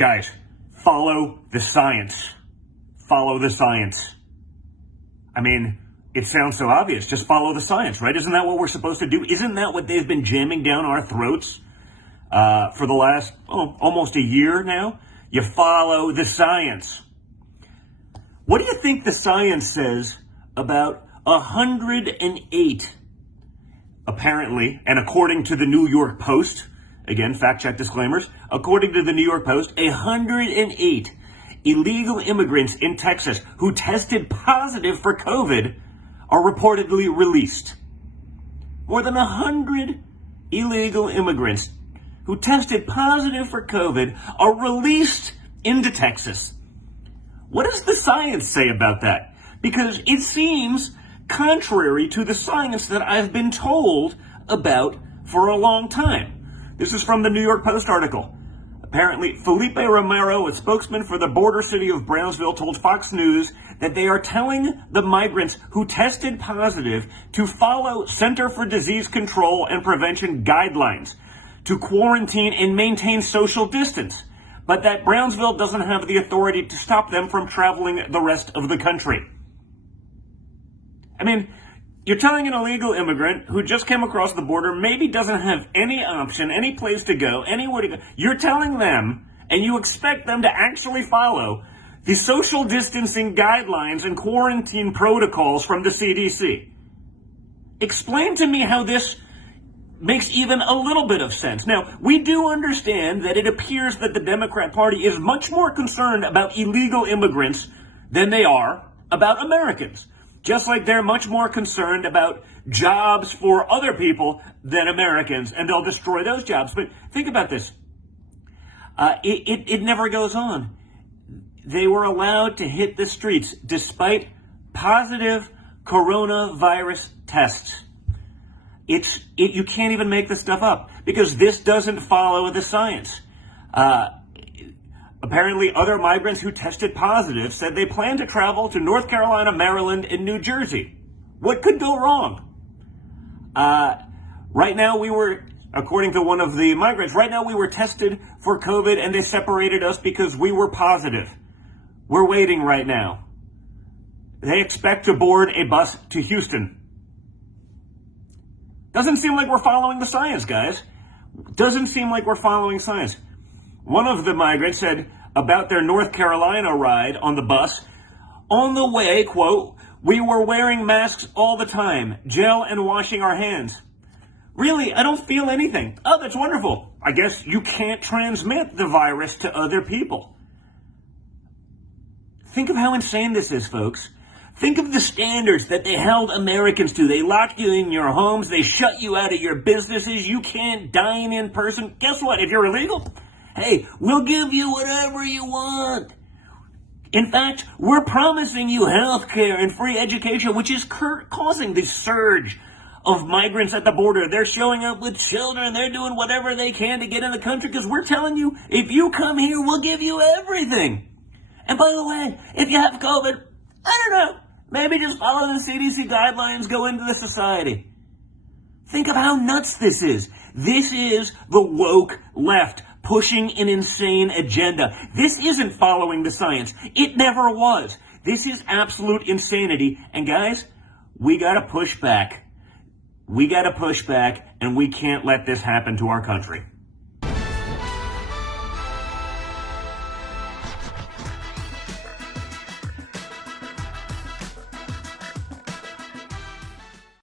Guys, follow the science. Follow the science. I mean, it sounds so obvious. Just follow the science, right? Isn't that what we're supposed to do? Isn't that what they've been jamming down our throats for the last almost a year now? You follow the science. What do you think the science says about 108, apparently, and according to the New York Post, again, fact check disclaimers, according to the New York Post, 108 illegal immigrants in Texas who tested positive for COVID are reportedly released. More than 100 illegal immigrants who tested positive for COVID are released into Texas. What does the science say about that? Because it seems contrary to the science that I've been told about for a long time. This is from the New York Post article. Apparently, Felipe Romero, a spokesman for the border city of Brownsville, told Fox News that they are telling the migrants who tested positive to follow Center for Disease Control and Prevention guidelines, to quarantine and maintain social distance, but that Brownsville doesn't have the authority to stop them from traveling the rest of the country. I mean, you're telling an illegal immigrant who just came across the border, maybe doesn't have any option, any place to go, anywhere to go. You're telling them, and you expect them to actually follow the social distancing guidelines and quarantine protocols from the CDC. Explain to me how this makes even a little bit of sense. Now, we do understand that it appears that the Democrat Party is much more concerned about illegal immigrants than they are about Americans. Just like they're much more concerned about jobs for other people than Americans, and they'll destroy those jobs. But think about this. It never goes on. They were allowed to hit the streets despite positive coronavirus tests. You can't even make this stuff up because this doesn't follow the science. Apparently, other migrants who tested positive said they plan to travel to North Carolina, Maryland, and New Jersey. What could go wrong? Right now, according to one of the migrants, right now we were tested for COVID and they separated us because we were positive. We're waiting right now. They expect to board a bus to Houston. Doesn't seem like we're following the science, guys. Doesn't seem like we're following science. One of the migrants said about their North Carolina ride on the bus, on the way, quote, "We were wearing masks all the time, gel and washing our hands." Really, I don't feel anything. Oh, that's wonderful. I guess you can't transmit the virus to other people. Think of how insane this is, folks. Think of the standards that they held Americans to. They locked you in your homes. They shut you out of your businesses. You can't dine in person. Guess what? If you're illegal, hey, we'll give you whatever you want. In fact, we're promising you health care and free education, which is causing this surge of migrants at the border. They're showing up with children. They're doing whatever they can to get in the country because we're telling you, if you come here, we'll give you everything. And by the way, if you have COVID, I don't know, maybe just follow the CDC guidelines, go into the society. Think of how nuts this is. This is the woke left pushing an insane agenda. This isn't following the science. It never was. This is absolute insanity. And guys, we gotta push back. We gotta push back, and we can't let this happen to our country.